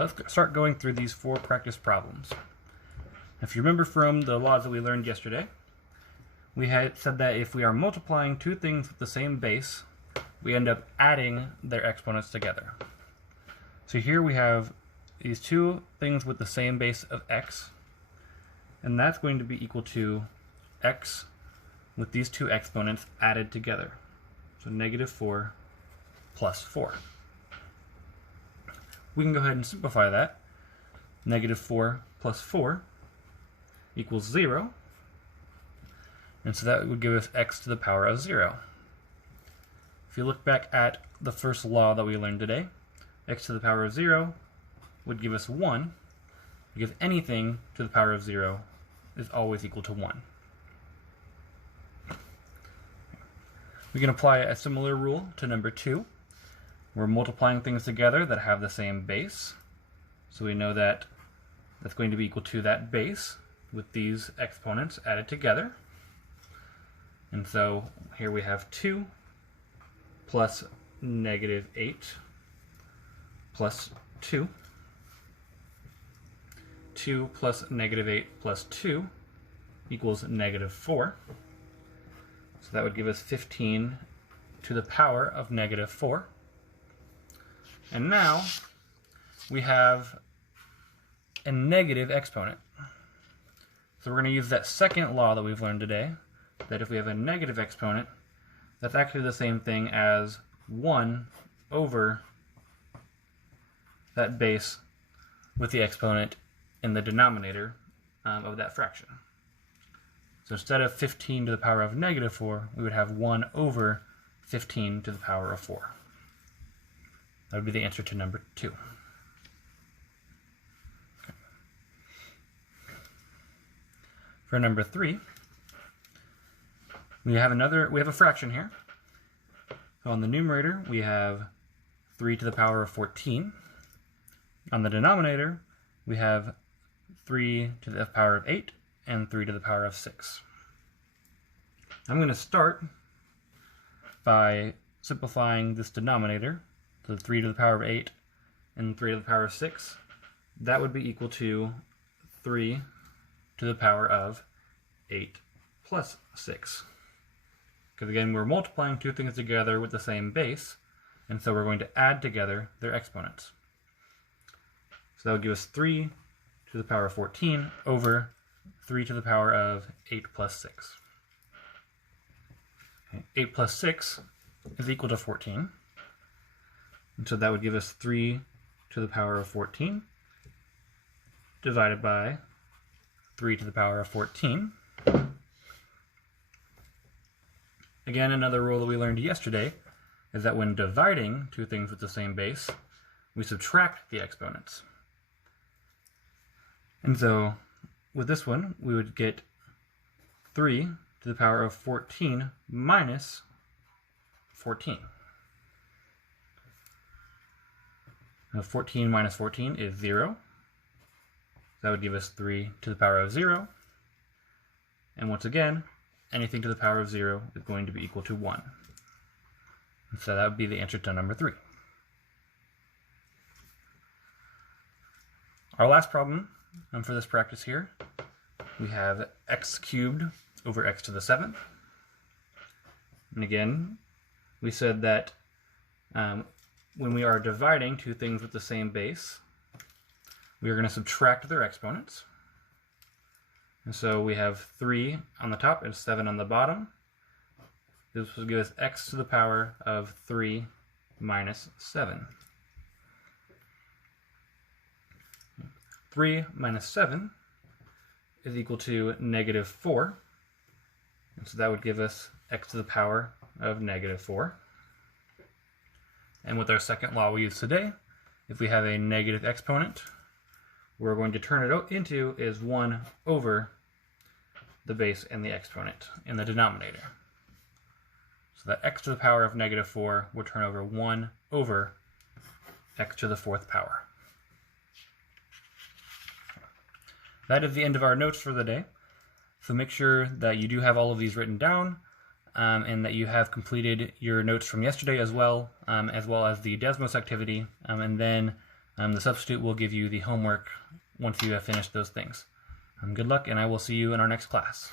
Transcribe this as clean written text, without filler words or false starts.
So let's start going through these 4 practice problems. If you remember from the laws that we learned yesterday, we had said that if we are multiplying 2 things with the same base, we end up adding their exponents together. So here we have these 2 things with the same base of x, and that's going to be equal to x with these 2 exponents added together. So -4 plus 4. We can go ahead and simplify that. -4 plus 4 equals 0. And so that would give us x to the power of 0. If you look back at the first law that we learned today, x to the power of 0 would give us 1, because anything to the power of 0 is always equal to 1. We can apply a similar rule to number 2. We're multiplying things together that have the same base. So we know that that's going to be equal to that base with these exponents added together. And so here we have 2 plus -8 plus 2. 2 plus -8 plus 2 equals -4. So that would give us 15 to the power of -4. And now we have a negative exponent. So we're going to use that second law that we've learned today, that if we have a negative exponent, that's actually the same thing as 1 over that base with the exponent in the denominator of that fraction. So instead of 15 to the power of -4, we would have 1 over 15 to the power of 4. That would be the answer to number 2. Okay. For number 3, we have a fraction here. So on the numerator, we have 3 to the power of 14. On the denominator, we have 3 to the power of 8 and 3 to the power of 6. I'm going to start by simplifying this denominator. So 3 to the power of 8 and 3 to the power of 6. That would be equal to 3 to the power of 8 plus 6. Because again, we're multiplying 2 things together with the same base, and so we're going to add together their exponents. So that would give us 3 to the power of 14 over 3 to the power of 8 plus 6. Okay. 8 plus 6 is equal to 14. And so that would give us 3 to the power of 14 divided by 3 to the power of 14. Again, another rule that we learned yesterday is that when dividing 2 things with the same base, we subtract the exponents. And so with this one, we would get 3 to the power of 14 minus 14. Now 14 minus 14 is 0. That would give us 3 to the power of 0. And once again, anything to the power of 0 is going to be equal to 1. And so that would be the answer to number 3. Our last problem for this practice here, we have x cubed over x to the 7th. And again, we said that when we are dividing 2 things with the same base, we are going to subtract their exponents. And so we have 3 on the top and 7 on the bottom. This will give us x to the power of 3 minus 7. 3 minus 7 is equal to -4. And so that would give us x to the power of -4. And with our second law we use today, if we have a negative exponent, we're going to turn it into is 1 over the base and the exponent in the denominator. So that x to the power of -4 will turn over 1 over x to the 4th power. That is the end of our notes for the day. So make sure that you do have all of these written down, and that you have completed your notes from yesterday as well as the Desmos activity, and then The substitute will give you the homework once you have finished those things. Good luck, and I will see you in our next class.